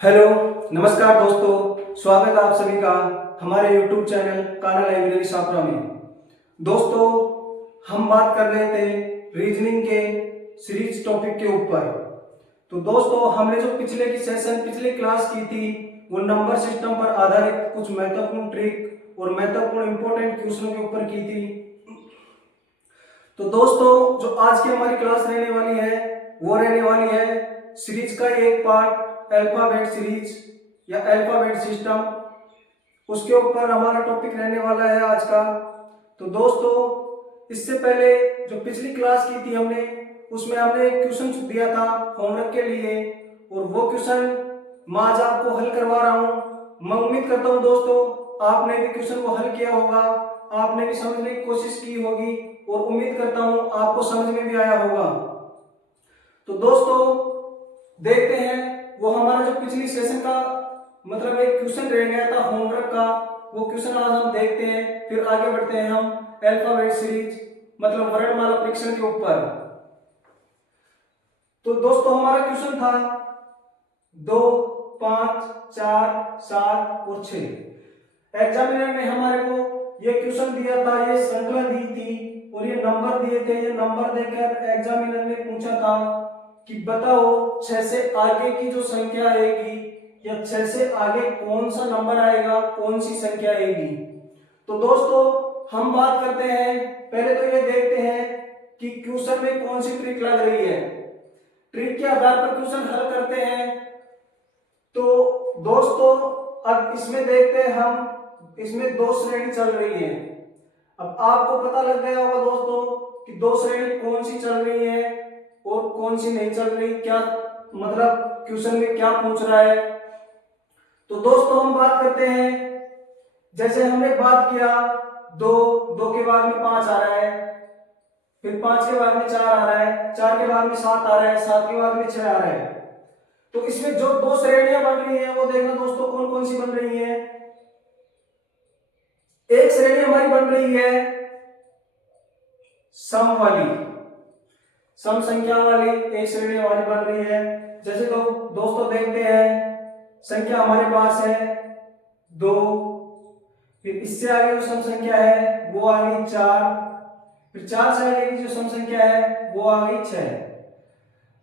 Hello, नमस्कार दोस्तों। स्वागत है आप सभी का हमारे YouTube चैनल कान्हा लाइब्रेरी छात्रा में। दोस्तों, हम बात कर रहे थे रीजनिंग के सीरीज टॉपिक के ऊपर। तो दोस्तों, हमने जो पिछले क्लास की थी वो नंबर सिस्टम पर आधारित कुछ महत्वपूर्ण ट्रिक और महत्वपूर्ण इंपॉर्टेंट क्वेश्चन के ऊपर की थी। तो दोस्तों, जो आज की हमारी क्लास रहने वाली है वो रहने वाली है सीरीज का एक पार्ट अल्फाबेट सीरीज या अल्फाबेट सिस्टम। उसके ऊपर हमारा टॉपिक रहने वाला है आज का। तो दोस्तों, इससे पहले जो पिछली क्लास की थी हमने उसमें हमने एक क्वेश्चन दिया था होमवर्क के लिए, और वो क्वेश्चन मैं आज आपको हल करवा रहा हूँ। मैं उम्मीद करता हूँ दोस्तों आपने भी क्वेश्चन को हल किया होगा, आपने भी समझने की कोशिश की होगी, और उम्मीद करता हूँ आपको समझ में भी आया होगा। तो दोस्तों, देखते हैं वो हमारा जो पिछली सेशन का मतलब एक क्वेश्चन रह गया था होमवर्क का, वो क्वेश्चन आज हम देखते हैं। फिर आगे बढ़ते हैं हम अल्फाबेट सीरीज मतलब वर्णमाला परीक्षण के ऊपर। तो दोस्तों, हमारा क्वेश्चन था 2, 5, 4, 7 और 6। एग्जामिनर ने हमारे को ये क्वेश्चन दिया था, ये श्रृंखला दी थी और ये नंबर दिए थे। ये नंबर देकर एग्जामिनर ने पूछा था कि बताओ 6 से आगे की जो संख्या आएगी या 6 से आगे कौन सा नंबर आएगा, कौन सी संख्या आएगी। तो दोस्तों, हम बात करते हैं, पहले तो ये देखते हैं कि क्वेश्चन में कौन सी ट्रिक लग रही है। ट्रिक के आधार पर क्वेश्चन हल करते हैं। तो दोस्तों, अब इसमें देखते हैं हम, इसमें दो श्रेणी चल रही है। अब आपको पता लग गया होगा दोस्तों कि दो श्रेणी कौन सी चल रही है और कौन सी नहीं चल रही, क्या मतलब क्वेश्चन में क्या पूछ रहा है। तो दोस्तों, हम बात करते हैं, जैसे हमने बात किया 2, 2 के बाद में 5 आ रहा है, फिर 5 के बाद में 4 आ रहा है, 4 के बाद में 7 आ रहा है, 7 के बाद में 6 आ रहा है। तो इसमें जो दो श्रेणियां बन रही हैं वो देखना दोस्तों कौन कौन सी बन रही हैं। एक श्रेणी हमारी बन रही है सम वाली, सम संख्या वाली एक श्रेणी हमारी बन रही है। जैसे तो दोस्तों देखते हैं, संख्या हमारे पास है 2, फिर इससे आगे जो सम संख्या है वो आ गई 4, फिर 4 से आगे की जो सम संख्या है वो आ गई 6।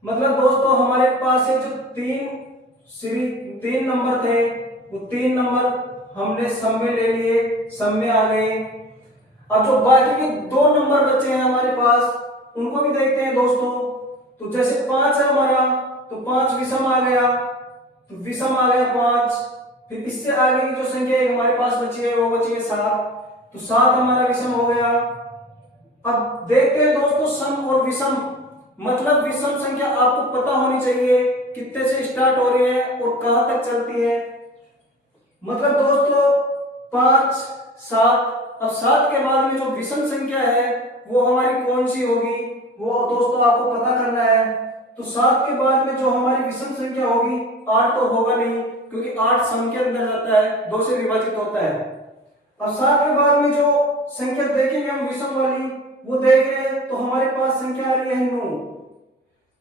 मतलब दोस्तों, हमारे पास ये जो तीन नंबर थे वो 3 नंबर हमने सम में ले लिए, सम में आ गए। अब जो बाकी के 2 नंबर बचे हैं हमारे पास उनको भी देखते हैं दोस्तों। तो जैसे 5 है हमारा, तो 5 विषम आ गया, तो विषम आ गया 5। फिर इससे आगे की जो संख्या हमारे पास बची है वो बची है 7, तो 7 हमारा विषम हो गया। अब देखते हैं दोस्तों सम और विषम, मतलब विषम संख्या आपको पता होनी चाहिए कितने से स्टार्ट हो रही है और कहां तक चलती है। मतलब दोस्तों 5, 7, अब 7 के बाद में जो विषम संख्या है वो हमारी कौन सी होगी, वो दोस्तों आपको पता करना है। तो 7 के बाद में जो हमारी विषम संख्या होगी 8 तो होगा नहीं, क्योंकि 8 सम के अंदर जाता है, 2 से विभाजित होता है। अब 7 के बाद में जो संख्या देखेंगे हम विषम वाली, वो देख रहे हैं तो हमारे पास संख्या आ रही है 9।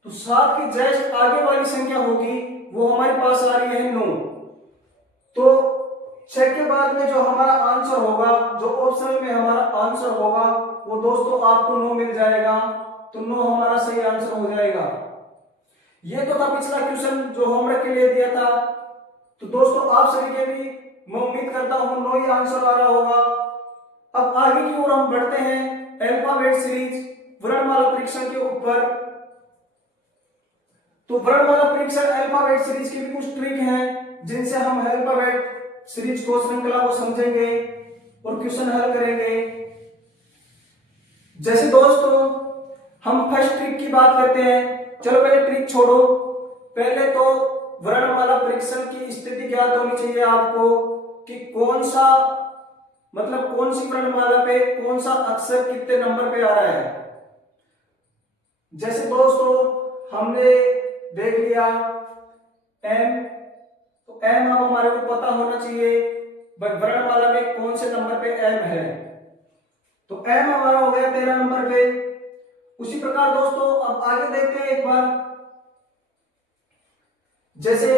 तो 7 की जस्ट आगे वाली संख्या होगी वो हमारे पास आ रही है 9। तो 6 के बाद में जो हमारा आंसर होगा, जो ऑप्शन में हमारा आंसर होगा वो दोस्तों आपको 9 मिल जाएगा। तो 9 हमारा सही आंसर हो जाएगा। ये तो था पिछला क्वेश्चन जो होमवर्क के लिए दिया था। तो दोस्तों, आप सभी के भी मैं उम्मीद करता हूं 9 ही आंसर आ रहा होगा। अब आगे की ओर हम बढ़ते हैं अल्फाबेट सीरीज वर्णमाला परीक्षण के ऊपर। तो वर्णमाला परीक्षण अल्फाबेट सीरीज की भी कुछ ट्रिक हैं जिनसे हम अल्फाबेट सीरीज को श्रृंखला को समझेंगे और क्वेश्चन हल करेंगे। जैसे दोस्तों, हम फर्स्ट ट्रिक की बात करते हैं। चलो पहले ट्रिक छोड़ो, पहले तो वर्णमाला परीक्षण की स्थिति ज्ञात होनी चाहिए आपको कि कौन सा मतलब कौन सी वर्णमाला पे कौन सा अक्षर कितने नंबर पे आ रहा है। जैसे दोस्तों, हमने देख लिया एम, तो एम अब हमारे को पता होना चाहिए वर्णमाला में कौन से नंबर पे एम है। तो एम हमारा हो गया 13 नंबर पे। उसी प्रकार दोस्तों अब आगे देखते हैं एक बार, जैसे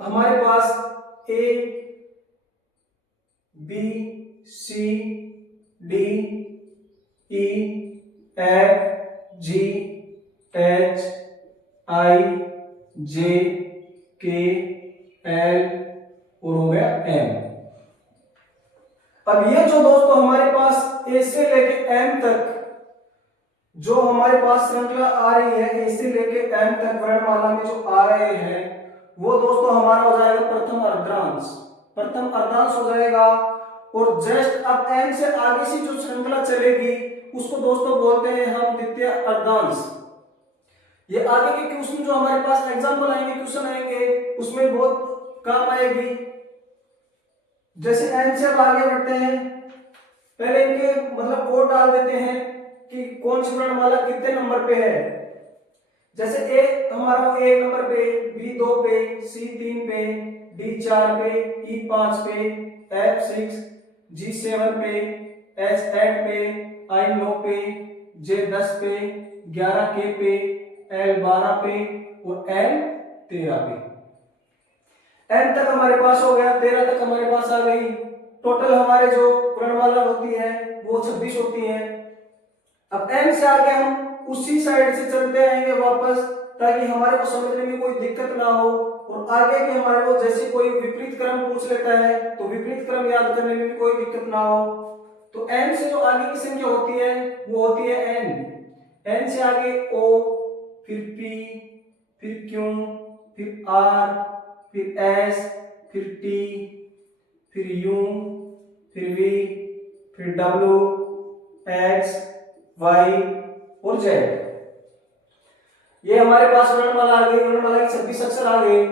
हमारे पास A B C D E F G H I J K L और हो गया एम। अब ये जो दोस्तों हमारे पास ए से लेके एम तक जो हमारे पास श्रृंखला आ रही है, ए से लेके एम तक वर्णमाला में जो आ रहे हैं वो दोस्तों हमारा हो जाएगा प्रथम अर्धांश। प्रथम अर्धांश हो जाएगा। और जस्ट अब एम से आगे से जो श्रृंखला चलेगी उसको दोस्तों बोलते हैं हम द्वितीय अर्धांश। ये आगे के क्वेश्चन जो हमारे पास एग्जांपल आएंगे, क्वेश्चन आएंगे, उसमें बहुत काम आएगी। जैसे एन से अब आगे बढ़ते हैं, पहले इनके मतलब कोड डाल देते हैं कि कौन सी वर्णमाला कितने नंबर पे है। जैसे ए हमारा 1 नंबर पे, बी 2 पे, सी 3 पे, डी 4 पे, ई 5 पे, एफ 6, जी 7 पे, एच 8 पे, आई 9 पे, जे 10 पे, 11 के पे, एल 12 पे और एल 13 पे। एन तक हमारे पास हो गया, 13 तक हमारे पास आ गई। टोटल हमारे जो वर्णमाला होती है वो 26 होती है। अब एन से आगे हम उसी साइड से चलते आएंगे वापस, ताकि हमारे को समझने में कोई दिक्कत ना हो। और आगे भी हमारे को जैसे कोई विपरीत क्रम पूछ लेता है तो विपरीत क्रम याद करने में भी कोई दिक्कत ना हो। तो एन से जो आगे की संख्या होती है वो होती है एन। एन से आगे ओ, फिर पी, फिर क्यू, फिर आर, फिर एस, फिर टी, फिर यू, फिर वी, फिर डब्ल्यू, एक्स, वाई और जेड। ये हमारे पास वर्णमाला आ गई। वर्णमाला के 26 अक्षर आ गए।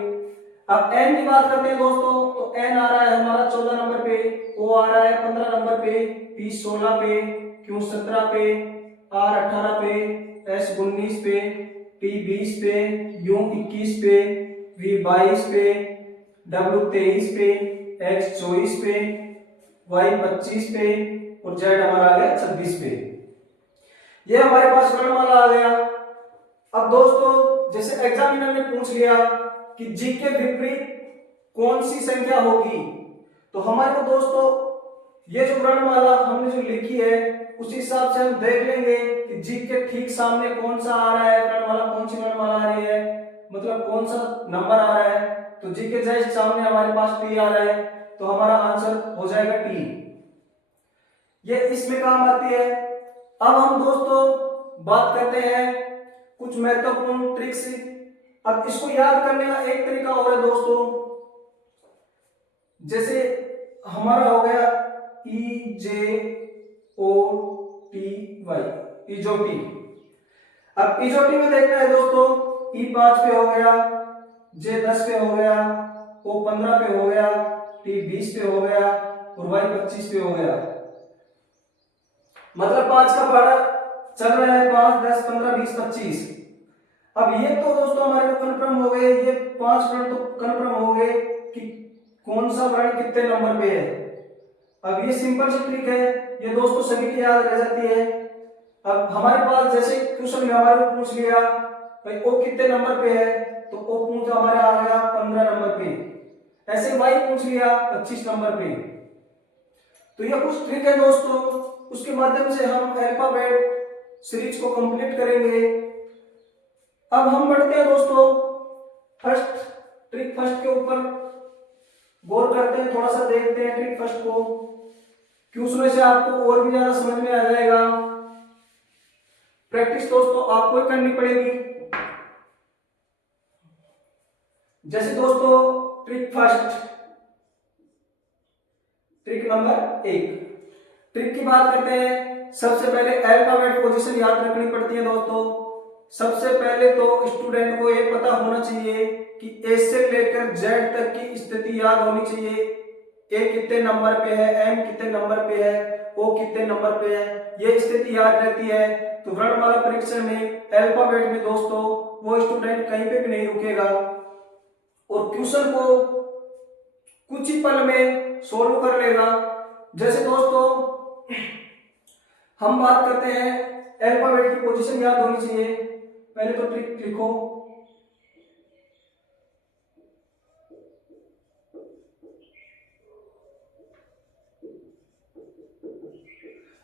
अब एन की बात करते हैं दोस्तों, तो एन आ रहा है हमारा 14 नंबर पे, ओ आ रहा है 15 नंबर पे, पी 16 पे, क्यू 17 पे, आर 18 पे, एस 19 पे, टी 20 पे, यू 21 पे, वी 22 पे, डब्ल्यू 23 पे, एक्स 24 पे, वाई 25 पे और जेड हमारा आ गया 26 पे। ये हमारे पास वर्णमाला आ गया। अब दोस्तों जैसे एग्जामिनर ने पूछ लिया कि जी के विपरीत कौन सी संख्या होगी, तो हमारे को दोस्तों ये जो वर्णमाला हमने जो लिखी है उस हिसाब से हम देख लेंगे कि जी के ठीक सामने कौन सा आ रहा है वर्णमाला, कौन सी वर्णमाला आ रही है, मतलब कौन सा नंबर आ रहा है। तो जी के जस्ट सामने हमारे पास टी आ रहा है, तो हमारा आंसर हो जाएगा टी। ये इसमें काम आती है। अब हम दोस्तों बात करते हैं कुछ महत्वपूर्ण ट्रिक्स। अब इसको याद करने का एक तरीका और है दोस्तों, जैसे हमारा हो गया ई जे ओ टी वाई, इजोटी। अब इजोटी में देखना है दोस्तों, ई 5 पे हो गया, जे 10 पे हो गया, ओ 15 पे हो गया, टी 20 पे हो गया और वाई 25 पे हो गया। मतलब 5 का पहाड़ा चल रहा है, 5 10 15 20 25। अब ये तो दोस्तों हमारे को कन्फर्म हो गए, ये 5 वर्ण तो कन्फर्म हो गए कि कौन सा वर्ण कितने नंबर पे है। अब ये सिंपल सी ट्रिक है, ये दोस्तों सभी की याद रह जाती है। अब हमारे पास जैसे क्वेश्चन में हमारे को पूछ लिया भाई ओ कितने नंबर पे है, तो ओ पूछ हमारा आ गया 15 नंबर पे। ऐसे वाई पूछ लिया 25 नंबर पे। तो ये कुछ ट्रिक है दोस्तों, उसके माध्यम से हम अल्फाबेट सीरीज को कंप्लीट करेंगे। अब हम बढ़ते हैं दोस्तों फर्स्ट ट्रिक, फर्स्ट के ऊपर गौर करते हैं, थोड़ा सा देखते हैं ट्रिक फर्स्ट को। क्वेश्चन से आपको और भी ज्यादा समझ में आ जाएगा। प्रैक्टिस दोस्तों आपको ही करनी पड़ेगी। जैसे दोस्तों trick first, trick number 1, trick की बात करते हैं। सबसे पहले अल्फाबेट पोजीशन याद रखनी पड़ती है दोस्तों। सबसे पहले तो स्टूडेंट को ये पता होना चाहिए कि ए से लेकर जेड तक की स्थिति याद होनी चाहिए। ए कितने नंबर पे है, एम कितने नंबर पे है, ओ कितने नंबर पे है, ये स्थिति याद रहती है। तो वर्णमाला परीक्षण में अल्फाबेट में दोस्तों वो स्टूडेंट कहीं पे भी नहीं रुकेगा और क्वेश्चन को कुछ ही पल में सोल्व कर लेगा। जैसे दोस्तों हम बात करते हैं अल्फाबेट की पोजीशन याद होनी चाहिए। पहले तो ट्रिक लिखो,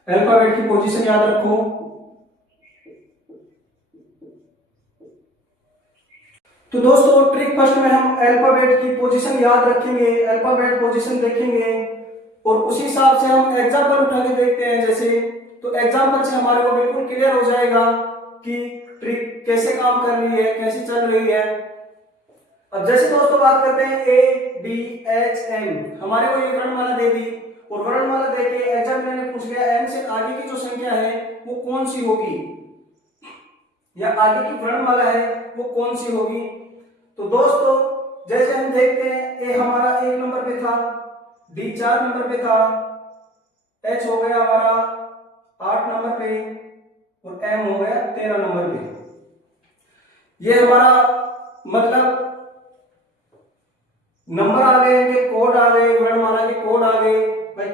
अल्फाबेट की पोजीशन याद रखो। तो दोस्तों ट्रिक फर्स्ट में हम अल्फाबेट की पोजीशन याद रखेंगे, अल्फाबेट पोजीशन देखेंगे और उसी हिसाब से हम एग्जांपल उठा के देखते हैं। जैसे तो एग्जांपल से हमारे को बिल्कुल क्लियर हो जाएगा कि ट्रिक कैसे काम कर रही है, कैसे चल रही है। अब जैसे दोस्तों बात करते हैं A B H M, हमारे को ये वर्णमाला दे दी और वर्णमाला देके एग्जामिनर ने पूछ लिया M से आगे की जो संख्या है वो कौन सी होगी, या आगे की वर्णमाला है वो कौन सी होगी। तो दोस्तों जैसे हम देखते हैं ए हमारा 1 नंबर पे था, डी 4 नंबर पे था, एच हो गया हमारा 8 नंबर पे और एम हो गया 13 नंबर पे। ये हमारा मतलब नंबर आ गए, इनके कोड आ गए, वर्णमाला के कोड आ गए, भाई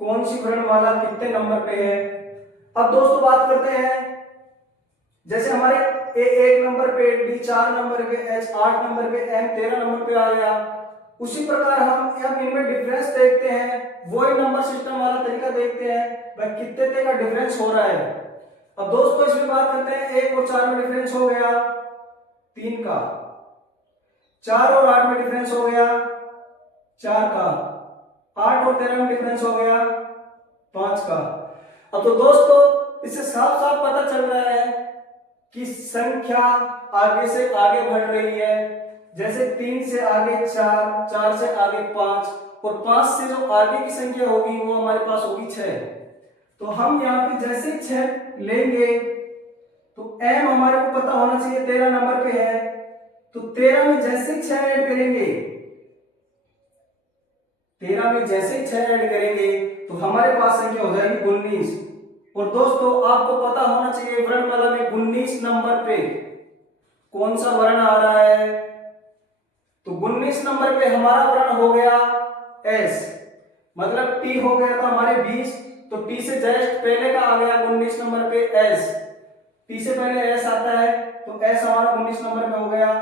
कौन सी वर्णमाला कितने नंबर पे है। अब दोस्तों बात करते हैं जैसे हमारे ए 1 नंबर पे, डी 4 नंबर पे, एच 8 नंबर पे, एम 13 नंबर पे आ गया। उसी प्रकार हम इनमें डिफरेंस देखते हैं, वही नंबर सिस्टम वाला तरीका देखते हैं भाई कितने तक का डिफरेंस हो रहा है। अब दोस्तों इसमें बात करते हैं 1 और 4 में डिफरेंस हो गया 3 का, 4 और 8 में डिफरेंस हो गया 4 का, 8 और 13 में डिफरेंस हो गया 5 का। अब तो दोस्तों इससे साफ साफ पता चल रहा है कि संख्या आगे से आगे बढ़ रही है। जैसे 3 से आगे 4, 4 से आगे 5 और 5 से जो आगे की संख्या होगी वो हमारे पास होगी 6। तो हम यहाँ पे जैसे 6 लेंगे तो m हमारे को पता होना चाहिए 13 नंबर पे है, तो 13 में जैसे 6 ऐड करेंगे, 13 में जैसे 6 ऐड करेंगे तो हमारे पास संख्या हो जाएगी 19। और दोस्तों आपको पता होना चाहिए वर्णमाला में 19 नंबर पे कौन सा वर्ण आ रहा है। तो 19 नंबर पे हमारा वर्ण हो गया S, मतलब T हो गया था हमारे 20, तो T से जस्ट पहले का आ गया 19 नंबर पे S, T से पहले S आता है तो S हमारा 19 नंबर पे हो गया,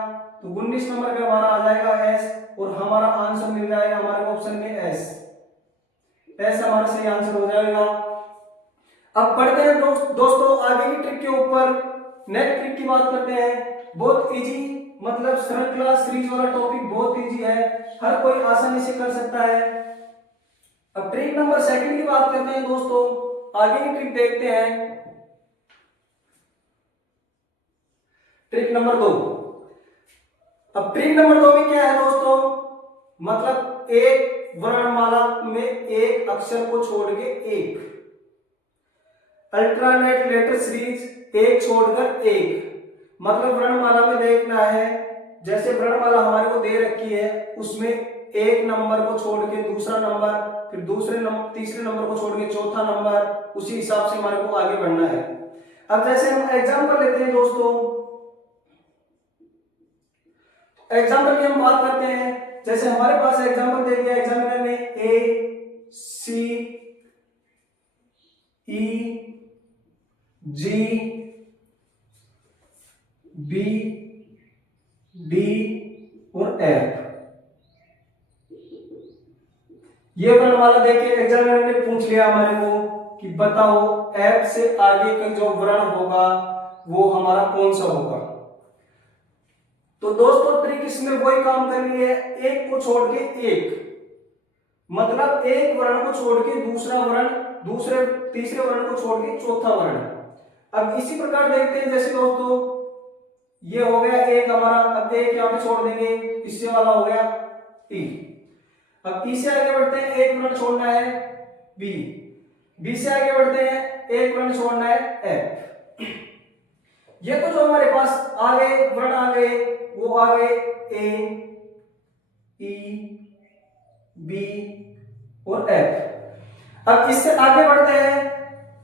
तो 19 नंबर पे हमारा आ जाएगा S और हमारा आंसर मिल जाएगा हमारे ऑप्शन में S हमारा सही आंसर हो जाएगा। अब पढ़ते हैं दोस्तों आगे की ट्रिक के ऊपर। नेक्स्ट ट्रिक की बात करते हैं, बहुत इजी, मतलब श्रृंखला सीरीज वाला टॉपिक बहुत इजी है, हर कोई आसानी से कर सकता है। अब ट्रिक नंबर 2 की बात करते हैं दोस्तों, आगे की ट्रिक देखते हैं। Trick number 2। अब ट्रिक नंबर 2 में क्या है दोस्तों, मतलब एक वर्णमाला में एक अक्षर को छोड़ के एक, अल्टरनेट लेटर सीरीज एक छोड़कर एक, मतलब वर्णमाला में देखना है जैसे वर्णमाला हमारे को दे रखी है उसमें एक नंबर को छोड़ के दूसरा नंबर, फिर तीसरे नंबर को छोड़ के चौथा नंबर, उसी हिसाब से हमारे को आगे बढ़ना है। अब जैसे हम एग्जांपल लेते हैं दोस्तों, एग्जांपल की हम बात करते हैं। जैसे हमारे पास एग्जांपल दे दिया एग्जामिनर ने A C E G B D और F, ये वर्णमाला देके एग्जामिनर ने पूछ लिया हमारे को कि बताओ F से आगे का जो वर्ण होगा वो हमारा कौन सा होगा। तो दोस्तों ट्रिक इसमें वही काम कर रही है, एक को छोड़ के एक, मतलब एक वर्ण को छोड़ के दूसरा वर्ण, तीसरे वर्ण को छोड़ के चौथा वर्ण। अब इसी प्रकार देखते हैं, जैसे दोस्तों ये हो गया एक हमारा, अब एक यहां पे छोड़ देंगे, इससे वाला हो गया ई। अब ई से आगे बढ़ते हैं, एक वर्ण छोड़ना है बी, बी से आगे बढ़ते हैं एक वर्ण छोड़ना है एफ। ये तो जो हमारे पास आ गए वर्ण आ गए वो आ गए ए ई बी और एफ। अब इससे आगे बढ़ते हैं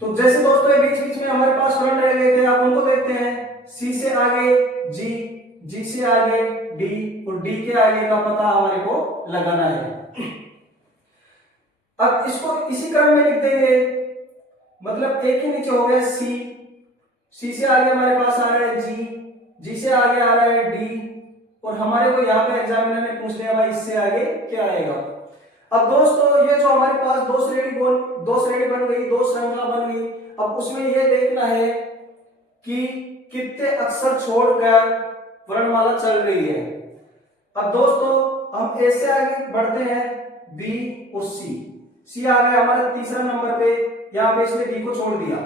तो जैसे दोस्तों ये बीच बीच में हमारे पास वर्ण रह गए थे, आप उनको देखते हैं। सी से आगे जी, जी से आगे डी और डी के आगे का पता हमारे को लगाना है। अब इसको इसी क्रम में लिख देंगे, मतलब एक के नीचे हो गया सी, सी से आगे हमारे पास आ रहा है जी, जी से आगे आ रहा है डी और हमारे को यहाँ पे एग्जामिनर ने पूछ लिया भाई इससे आगे क्या आएगा। अब दोस्तों ये जो हमारे पास दो श्रेणी बन गई, दो श्रृंखला बन गई। अब उसमें ये देखना है कि कितने अक्षर छोड़कर वर्णमाला चल रही है। अब दोस्तों हम ए से आगे बढ़ते हैं, बी और सी। सी आ गया हमारा तीसरा नंबर पे, यहाँ पे इसने बी को छोड़ दिया।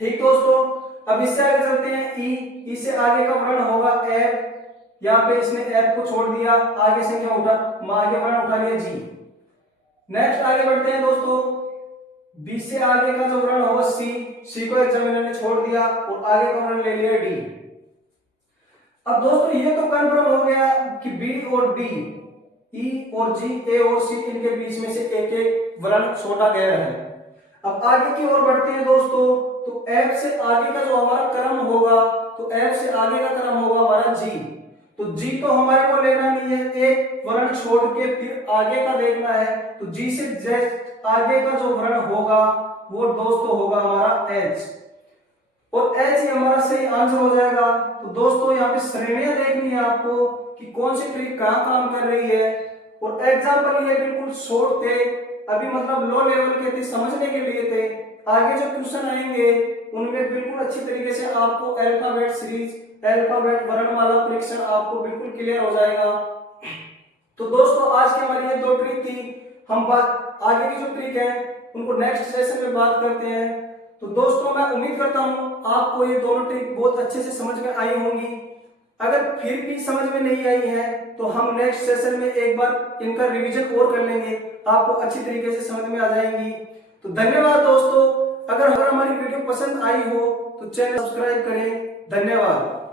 ठीक दोस्तों, अब इससे आगे चलते हैं ई। ई से आगे का वर्ण होगा एफ, यहाँ पे इसने एफ को छोड़ दिया, आगे से क्या आगे वर्ण उठा लिया जी। नेक्स्ट आगे बढ़ते हैं दोस्तों, बी से आगे का जो वर्ण होगा सी, सी को एग्जामिनर ने छोड़ दिया और आगे का वर्ण ले लिया डी। अब दोस्तों ये तो कंफर्म हो गया कि बी और डी, ई और जी, ए और सी, इनके बीच में से एक एक वर्ण छोटा गया है। अब आगे की ओर बढ़ते हैं दोस्तों, तो एफ से आगे का जो हमारा क्रम होगा, तो एफ से आगे का क्रम होगा हमारा जी। तो जी तो हमारे को लेना नहीं है, एक वर्ण छोड़ के फिर आगे का देखना है। तो जी से जस्ट आगे का जो वर्ण होगा वो दोस्तों होगा हमारा एच, और एच ही हमारा सही आंसर हो जाएगा। तो दोस्तों यहाँ पे श्रेणियां देखनी है आपको कि कौन सी ट्रिक कहाँ काम कर रही है। और एग्जाम्पल ये बिल्कुल शॉर्ट थे, अभी मतलब लो लेवल के थे, समझने के लिए थे। आगे जो क्वेश्चन आएंगे उनमें बिल्कुल अच्छी तरीके से आपको अल्फाबेट सीरीज, अल्फाबेट वर्णमाला परीक्षण आपको बिल्कुल क्लियर हो जाएगा। तो दोस्तों आज की हमारी ये दो ट्रिक थी। हम बात आगे की जो ट्रिक है उनको नेक्स्ट सेशन में बात करते हैं। तो दोस्तों मैं उम्मीद करता हूँ आपको ये दोनों ट्रिक बहुत अच्छे से समझ में आई होंगी। अगर फिर भी समझ में नहीं आई है तो हम नेक्स्ट सेशन में एक बार इनका रिवीजन और कर लेंगे, आपको अच्छी तरीके से समझ में आ जाएंगी। तो धन्यवाद दोस्तों, अगर हमारी वीडियो पसंद आई हो तो चैनल सब्सक्राइब करें। धन्यवाद।